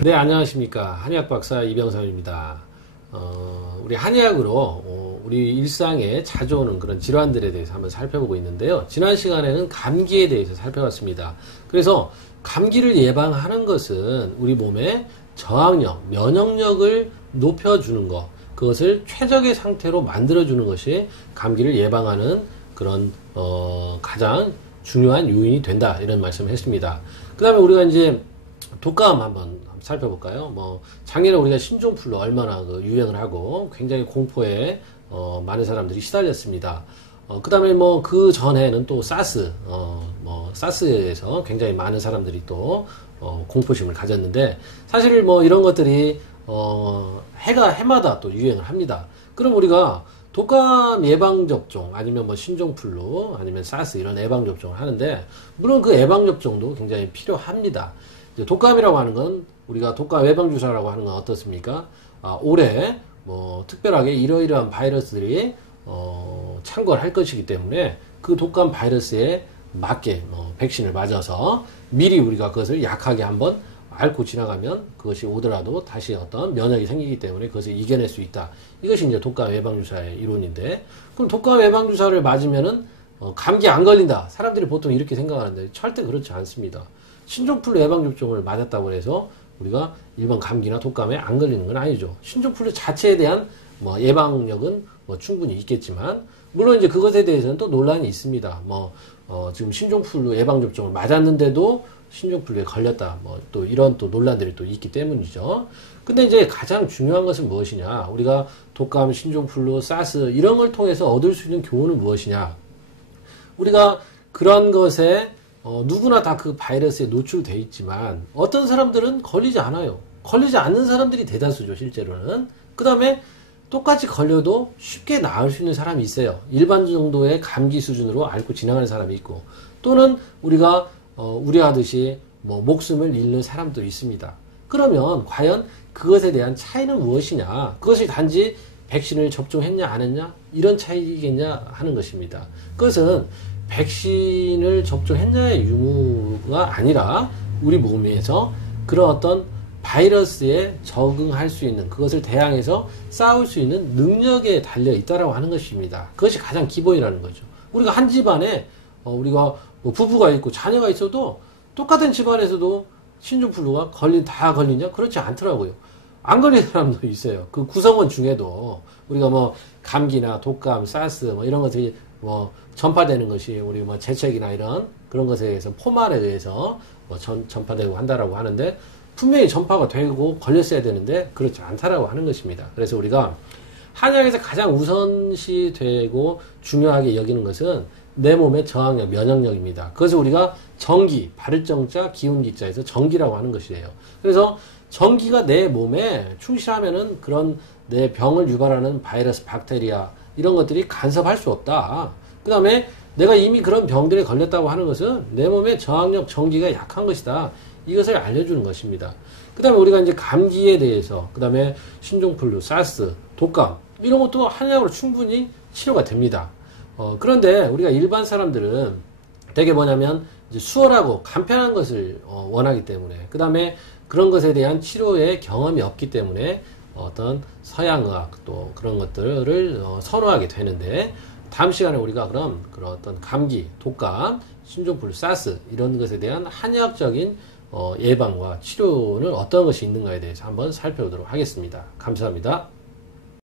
네, 안녕하십니까. 한의학 박사 이병선입니다. 우리 한의학으로 우리 일상에 자주 오는 그런 질환들에 대해서 한번 살펴보고 있는데요. 지난 시간에는 감기에 대해서 살펴봤습니다. 그래서 감기를 예방하는 것은 우리 몸의 저항력, 면역력을 높여주는 것, 그것을 최적의 상태로 만들어주는 것이 감기를 예방하는 그런 가장 중요한 요인이 된다, 이런 말씀을 했습니다. 그 다음에 우리가 이제 독감 한번 살펴볼까요? 작년에 우리가 신종플루 얼마나 유행을 하고 굉장히 공포에 많은 사람들이 시달렸습니다. 그 다음에 그 전에는 또 사스, 사스에서 굉장히 많은 사람들이 또 공포심을 가졌는데, 사실 이런 것들이 해마다 또 유행을 합니다. 그럼 우리가 독감 예방접종, 아니면 신종플루, 아니면 사스, 이런 예방접종을 하는데, 물론 그 예방접종도 굉장히 필요합니다. 독감이라고 하는 건, 우리가 독감 예방주사라고 하는 건 어떻습니까? 올해 특별하게 이러이러한 바이러스들이 창궐 할 것이기 때문에 그 독감 바이러스에 맞게 백신을 맞아서 미리 우리가 그것을 약하게 한번 앓고 지나가면 그것이 오더라도 다시 어떤 면역이 생기기 때문에 그것을 이겨낼 수 있다. 이것이 이제 독감 예방주사의 이론인데, 그럼 독감 예방주사를 맞으면은 감기 안 걸린다. 사람들이 보통 이렇게 생각하는데 절대 그렇지 않습니다. 신종플루 예방접종을 맞았다고 해서 우리가 일반 감기나 독감에 안 걸리는 건 아니죠. 신종플루 자체에 대한 예방력은 충분히 있겠지만, 물론 이제 그것에 대해서는 또 논란이 있습니다. 지금 신종플루 예방접종을 맞았는데도 신종플루에 걸렸다. 또 이런 또 논란들이 또 있기 때문이죠. 근데 이제 가장 중요한 것은 무엇이냐? 우리가 독감, 신종플루, 사스 이런 걸 통해서 얻을 수 있는 교훈은 무엇이냐? 우리가 그런 것에 누구나 다 그 바이러스에 노출돼 있지만 어떤 사람들은 걸리지 않아요. 걸리지 않는 사람들이 대다수죠, 실제로는. 그 다음에 똑같이 걸려도 쉽게 나을 수 있는 사람이 있어요. 일반 정도의 감기 수준으로 앓고 지나가는 사람이 있고, 또는 우리가 우려하듯이 목숨을 잃는 사람도 있습니다. 그러면 과연 그것에 대한 차이는 무엇이냐? 그것이 단지 백신을 접종했냐 안 했냐 이런 차이겠냐 하는 것입니다. 그것은 백신을 접종했냐의 유무가 아니라 우리 몸에서 그런 어떤 바이러스에 적응할 수 있는, 그것을 대항해서 싸울 수 있는 능력에 달려 있다라고 하는 것입니다. 그것이 가장 기본이라는 거죠. 우리가 한 집안에 우리가 부부가 있고 자녀가 있어도 똑같은 집안에서도 신종플루가 다 걸리냐? 그렇지 않더라고요. 안 걸리는 사람도 있어요. 그 구성원 중에도 우리가 감기나 독감, 사스 이런 것들이 전파되는 것이 우리 재채기나 이런 그런 것에 의해서 포말에 의해서 전파되고 한다라고 하는데, 분명히 전파가 되고 걸렸어야 되는데 그렇지 않다라고 하는 것입니다. 그래서 우리가 한의학에서 가장 우선시 되고 중요하게 여기는 것은 내 몸의 저항력, 면역력입니다. 그것을 우리가 정기, 바를 정자, 기운 기자에서 정기라고 하는 것이에요. 그래서 정기가 내 몸에 충실하면은 그런 내 병을 유발하는 바이러스, 박테리아 이런 것들이 간섭할 수 없다. 그 다음에 내가 이미 그런 병들에 걸렸다고 하는 것은 내 몸의 저항력, 정기가 약한 것이다. 이것을 알려주는 것입니다. 그 다음에 우리가 이제 감기에 대해서, 그 다음에 신종플루, 사스, 독감 이런 것도 한약으로 충분히 치료가 됩니다. 그런데 우리가 일반 사람들은 되게 뭐냐면 이제 수월하고 간편한 것을 원하기 때문에, 그 다음에 그런 것에 대한 치료의 경험이 없기 때문에 어떤 서양의학 또 그런 것들을 선호하게 되는데, 다음 시간에 우리가 그런 어떤 감기, 독감, 신종플루, 사스 이런 것에 대한 한의학적인 예방과 치료는 어떤 것이 있는가에 대해서 한번 살펴보도록 하겠습니다. 감사합니다.